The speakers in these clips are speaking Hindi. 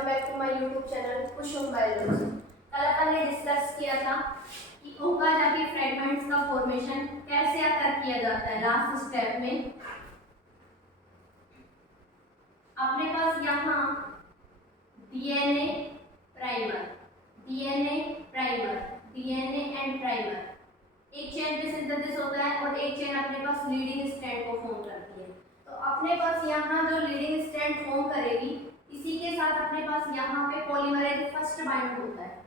Welcome back to my YouTube channel Kusum biology. कल अपन ने डिस्कस किया था कि ओकाजाकी फ्रेगमेंट्स का फॉर्मेशन कैसे अकर किया जाता है। लास्ट स्टेप में अपने पास यहाँ DNA primer, DNA and primer, एक चेन पे सिंथेसिस होता है और एक चेन अपने पास लीडिंग स्ट्रैंड को फॉर्म करती है। तो अपने पास यहाँ जो लीडिंग स्ट्रैंड फॉर्म करेगी, इसी के साथ अपने पास यहाँ पे पॉलीमरेज फर्स्ट बाइंड होता है।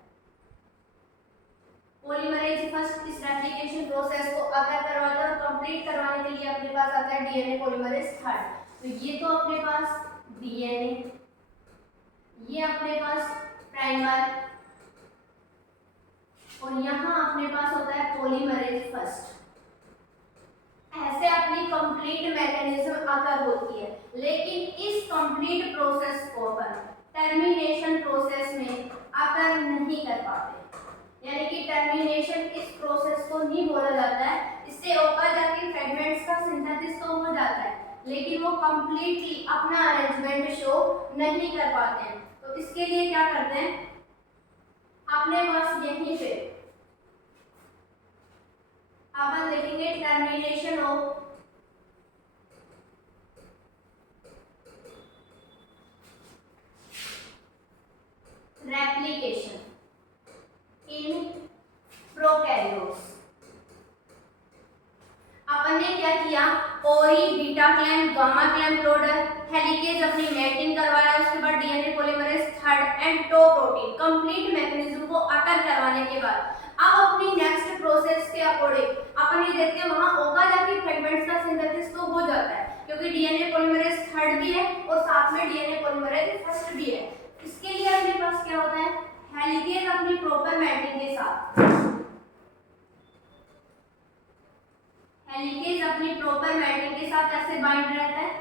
पॉलीमरेज फर्स्ट इस रेप्लिकेशन प्रोसेस को अगर करवाता है और कंप्लीट करवाने के लिए अपने पास आता है डीएनए पॉलीमरेज थर्ड। तो ये तो अपने पास डीएनए, ये अपने पास प्राइमर और यहाँ अपने पास होता है पॉलीमरेज फर्स्ट। ऐसे अपनी कंप्लीट मैकेनिज्म अकर होती है। लेकिन इस कंप्लीट प्रोसेस को अपन टर्मिनेशन प्रोसेस में अकर नहीं कर पाते, यानी कि टर्मिनेशन इस प्रोसेस को नहीं बोला जाता है। इससे ओकाजाकी फ्रेगमेंट्स का सिंथेसिस तो हो जाता है लेकिन वो कंप्लीटली अपना अरेंजमेंट शो नहीं कर पाते हैं। तो इसके लिए क्या करते हैं, अपने पास यहीं पे अपन देखेंगे termination of replication in prokaryotes. अपन ने क्या किया, ori, beta clamp, gamma clamp loader, helicase अपनी मैटिंग करवाया, उसके बाद DNA polymerase third and tau protein complete mechanism को अकर करवाने के बाद अब अपनी नेक्स्ट प्रोसेस के अकॉर्डिंग अपन ये देखते हैं वहां ओकाजाकी फ्रेगमेंट्स का सिंथेसिस तो हो जाता है क्योंकि डीएनए पॉलीमरेज थर्ड भी है और साथ में डीएनए पॉलीमरेज फर्स्ट भी है। इसके लिए अपने पास क्या होता है, हेलिकेज अपनी प्रॉपर मैटिंग के साथ, हेलिकेज अपनी प्रॉपर मैटिंग के साथ ऐसे बाइंड रहता है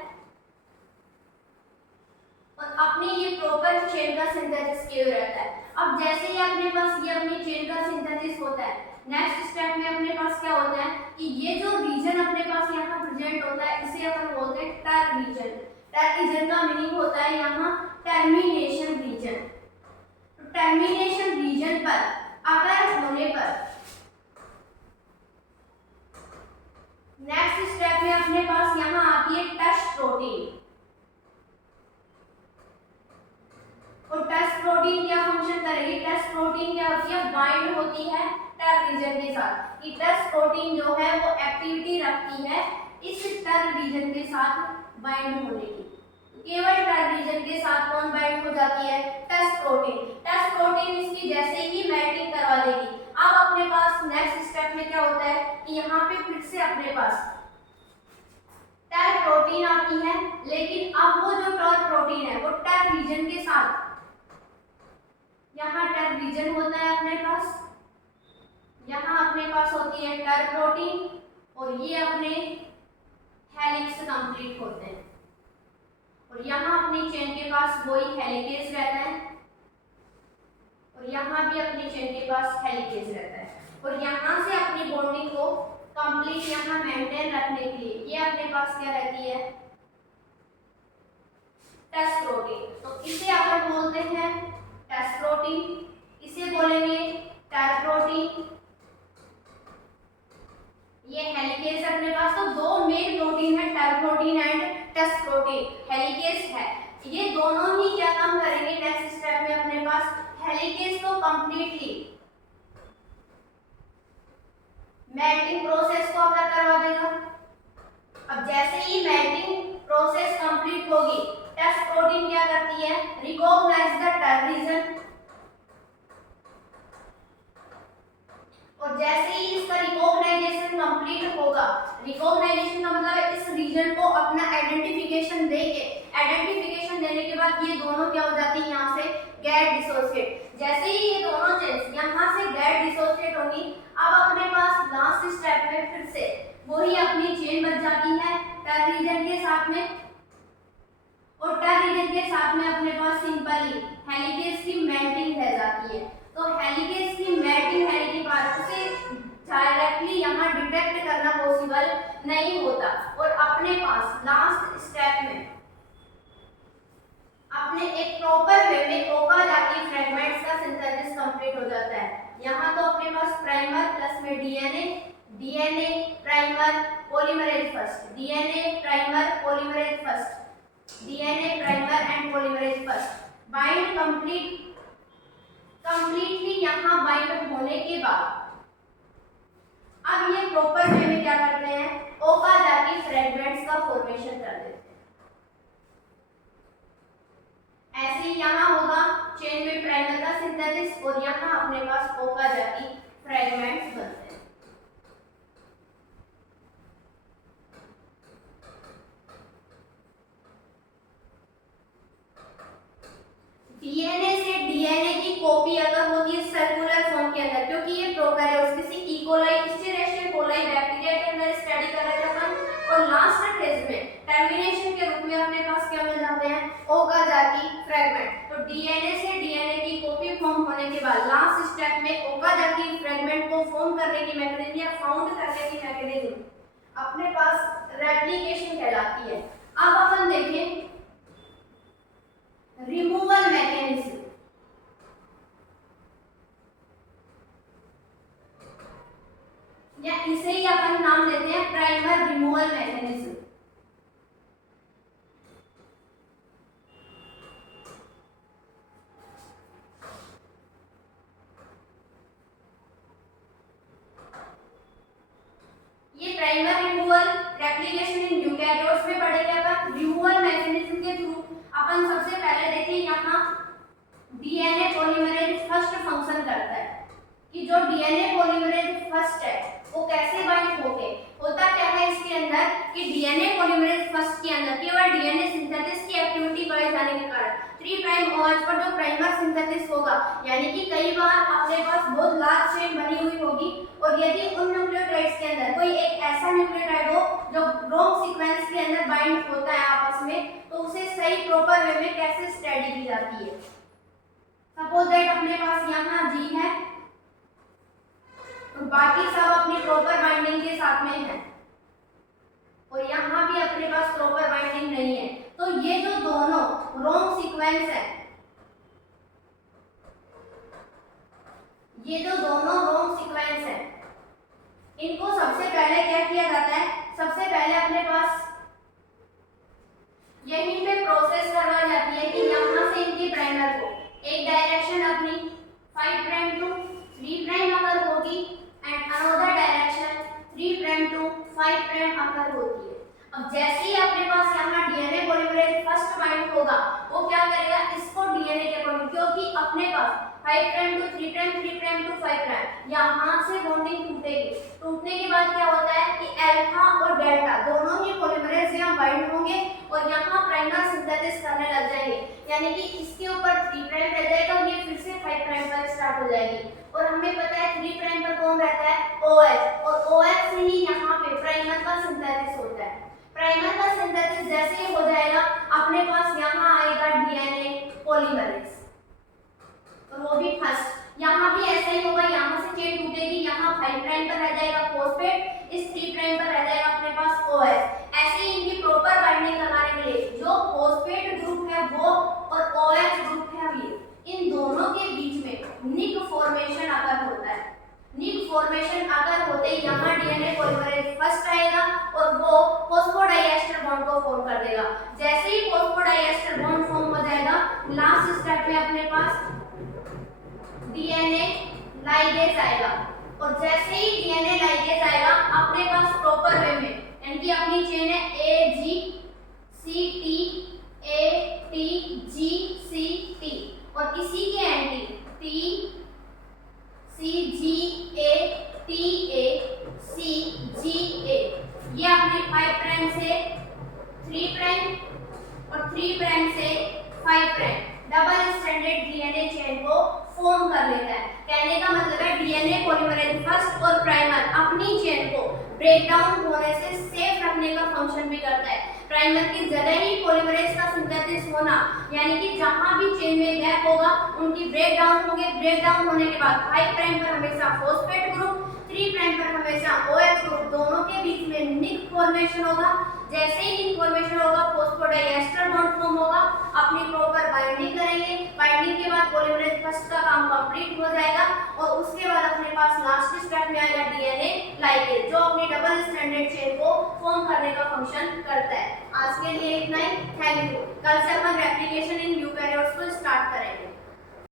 और अपनी ये प्रॉपर चेन का सिंथेसिस किया रहता है। अब जैसे ही अपने पास ये अपनी चेन का सिंथेसिस होता है, नेक्स्ट स्टेप में अपने पास क्या होता है कि ये जो रीजन अपने पास यहाँ प्रेजेंट होता है इसे अपन बोलते हैं टर रीजन। टर रीजन का मीनिंग होता है यहाँ टर्मिनेशन रीजन। तो टर्मिनेशन रीजन पर अगर होने पर नेक्स्ट स्टेप में अपने पास यहाँ आती है टच प्रोटीन। और टच प्रोटीन क्या फंक्शन करेगी, टच प्रोटीन क्या होती है, बाइंड होती है टर रीजन के साथ। कि टच प्रोटीन जो है वो एक्टिविटी रखती है इस टर रीजन के साथ बाइंड होने की। केवल टर रीजन के साथ कौन बाइंड हो जाती है, टच प्रोटीन। टच प्रोटीन इसकी जैसे ही मैटिंग करवा देगी, अब अपने पास नेक्स्ट स्टेप में क्या होता है कि यहाँ पे फिर से अपने पास टर प्रोटीन आती है। लेकिन अब वो जो टर प्रोटीन है वो टर रीजन के साथ, यहाँ टर रीजन होता है अपने पास, यहाँ अपने पास होती है टर प्रोटीन और ये अपने हेलिक्स कंप्लीट होते हैं और यहाँ अपनी चेन के पास वही हेलिकेज रहता है और यहाँ भी अपनी चेन के पास हेलिकेज रहता है। और यहाँ से अपनी बॉन्डिंग को कंप्लीट यहाँ मेंटेन रखने के लिए ये अपने पास क्या रहती है, टच प्रोटीन। तो इसे अपन बोलते हैं टच प्रोटीन, इसे बोलेंगे टर प्रोटीन। ये हेलिकेज अपने पास, तो दो मेन प्रोटीन है, टर protein and touch protein. Helicase है, ये दोनों ही क्या काम करेंगे नेक्स्ट स्टेप में अपने पास, हेलिकेज को कंप्लीटली मेल्टिंग प्रोसेस को अगर करवा देगा। अब जैसे ही मेल्टिंग प्रोसेस कंप्लीट होगी, टच प्रोटीन क्या करती है, रिकॉग्नाइज द टर रीजन और जैसे ही इसका रिकॉग्नाइजेशन कंप्लीट होगा, रिकॉग्नाइजेशन का मतलब है इस रीजन को अपना आइडेंटिफिकेशन देके, आइडेंटिफिकेशन देने के बाद ये दोनों क्या हो जाती है यहाँ से गैर डिसोसिएट। जैसे ही ये दोनों चेन्स यहाँ से गैर डिसोसिएट होगी, अब अपने पास लास्ट स्टेप में फिर से वही अपनी चेन बच जाती है टर रीजन के साथ में और टर रीजन के साथ में अपने पास सिंपली हेलिकेज की मेल्टिंग रह जाती है। तो हेलिकेज की मेल्टिंग रहने के बाद उसे डायरेक्टली यहाँ डिटेक्ट करना पॉसिबल नहीं होता और अपने पास लास्ट स्टेप में अपने एक प्रॉपर वे में यहाँ तो अपने पास प्राइमर प्लस में DNA, DNA primer polymerase first, DNA primer polymerase first, DNA primer and polymerase first bind completely यहाँ बाइंड होने के बाद अब ये प्रॉपर वे में क्या करते हैं, ओकाजाकी फ्रेगमेंट्स का फॉर्मेशन कर देते हैं। ऐसे ही यहाँ होगा चेन में प्राइमर का सिंथेसिस और यहाँ अपने पास ओकाजाकी फ्रेगमेंट्स बनते हैं। डीएनए से डीएनए की कॉपी अगर होती है सर्कुलर फॉर्म के अंदर, क्योंकि ये प्रोकैरियोट्स किसी इकोलाई स्टिरेशिया कोलाई बैक्टीरिया के अंदर स्टडी कर रहे थे अपन, और लास्ट फेज में टर्मिनेशन के रूप में अपने पास क्या मिल जाते हैं, ओकाजाकी फ्रेगमेंट। तो डीएनए से डीएनए की कॉपी फॉर्म होने के बाद लास्ट स्टेप में ओकाजाकी फ्रेगमेंट को फॉर्म करने की मैकेनिज्म या फाउंड करने की मैकेनिज्म अपने पास रेप्लिकेशन कहलाती है। अब अपन देखें रिमूवल मैकेनिज्म। या इसे ही अपन नाम देते हैं प्राइमर रिमूवल मैकेनिज्म। ये primer removal replication in eukaryotes में पढ़ेंगे अपन। रिमूवल मैकेनिज्म के थ्रू अपन सबसे पहले देखिए यहाँ डीएनए पॉलीमरेज फर्स्ट फंक्शन करता है कि जो डीएनए पॉलीमरेज फर्स्ट है वो कैसे बाइंड होके होता क्या है इसके अंदर कि डीएनए पॉलीमरेज फर्स्ट के अंदर केवल डीएनए सिंथेसिस की एक्टिविटी बढ़ जाने के कारण 3 प्राइम OH पर जो प्राइमर सिंथेसिस होगा, यानी कि कई बार अपने पास बहुत लार्ज चेन बनी हुई होगी और यदि उन न्यूक्लियोटाइड्स के अंदर कोई एक ऐसा न्यूक्लियोटाइड हो जो रॉन्ग सीक्वेंस के अंदर बाइंड होता है आपस में, तो उसे सही प्रॉपर वे में कैसे स्टडी की जाती है। सपोज दैट अपने पास यहाँ G है और बाकी सब अपनी प्रॉपर बाइंडिंग के साथ में है और यहाँ भी अपने पास प्रॉपर बाइंडिंग नहीं है, तो ये जो दोनों रॉन्ग सीक्वेंस है, ये जो दोनों रॉन्ग सीक्वेंस है, इनको सबसे पहले क्या किया जाता है, सबसे पहले अपने पास यहीं पे प्रोसेस करवाई जाती है कि यहाँ से इनकी प्राइमर को एक डायरेक्शन अपनी 5 प्राइम टू 3 प्राइम अगर होगी and another direction 3 prime to 5 prime अगर होती है। अब जैसे ही अपने पास यहाँ डीएनए पॉलीमरेज फर्स्ट बाइंड होगा, वो क्या करेगा, इसको डीएनए के अकॉर्डिंग, क्योंकि अपने पास 5 prime to 3 prime 3 prime to 5 prime यहाँ से बॉन्डिंग टूटेगी। टूटने के बाद क्या होता है कि अल्फा और डेल्टा दोनों ही पॉलीमरेज यहाँ बाइंड होंगे और यहाँ प्राइमर सिंथेसिस करने लग जाएंगे, यानी कि इसके ऊपर 3 प्राइम रह जाएगा और ये फिर से 5 प्राइम पर स्टार्ट हो जाएगी। और हमें पता है 3 प्राइम पर कौन रहता है, OH, और OH से ही यहाँ पे प्राइमर का सिंथेसिस होता है। प्राइमर का सिंथेसिस जैसे ही हो जाएगा, अपने पास यहाँ आएगा डीएनए पॉलीमरेज और वो भी फर्स्ट। यहाँ भी ऐसा ही होगा, यहाँ से चेन टूटेगी, यहाँ 5 प्राइम पर रह जाएगा फॉस्फेट, इस 3 प्राइम पर रह जाएगा अपने पास OH। ऐसे ही इनकी प्रॉपर बाइंडिंग करवाने के लिए जो फॉस्फेट ग्रुप है वो और OH ग्रुप है अभी, इन दोनों के बीच में निक फॉर्मेशन अगर होता है। निक फॉर्मेशन अगर होते ही यहाँ डीएनए पॉलीमरेज फर्स्ट आएगा और वो फॉस्फोडाइएस्टर बॉन्ड को फॉर्म कर देगा। जैसे ही फॉस्फोडाइएस्टर बॉन्ड फॉर्म हो जाएगा, लास्ट स्टेप में अपने पास डीएनए लाइगेज आएगा और जैसे ही डीएनए लाइगेज आएगा, अपने पास प्रॉपर वे में, यानी कि अपनी चेन है AGCT ATGCT और इसी के एंटी TCGATACGA, ये अपने 5 प्राइम से 3 प्राइम और 3 प्राइम से 5 prime double stranded DNA chain को फॉर्म कर लेता है। कहने का मतलब है डीएनए पॉलीमरेज फर्स्ट और प्राइमर अपनी चेन को ब्रेक डाउन होने से सेफ रखने का फंक्शन भी करता है। प्राइमर की जगह ही पॉलीमरेज का सिंथेसिस होना, यानी कि जहां भी चेन में गैप होगा उनकी ब्रेक डाउन होंगे। ब्रेक डाउन होने के बाद 5 प्राइम पर हमेशा फॉस्फेट ग्रुप, 3 प्राइम पर हमेशा OH ग्रुप, दोनों के बीच में निक फॉर्मेशन होगा। जैसे ही निक फॉर्मेशन होगा, फॉस्फोडाइएस्टर बॉन्ड फॉर्म होगा, अपनी प्रॉपर बाइंडिंग करेंगे। बाइंडिंग के बाद पॉलीमरेज फर्स्ट इसका काम कंप्लीट हो जाएगा और उसके बाद अपने पास लास्ट स्टेप में आएगा डीएनए लाइगेज, जो अपनी डबल स्ट्रैंडेड चेन को फॉर्म करने का फंक्शन करता है। आज के लिए इतना ही, थैंक यू। कल से अपन रेप्लिकेशन इन यूकैरियोट्स को स्टार्ट करेंगे।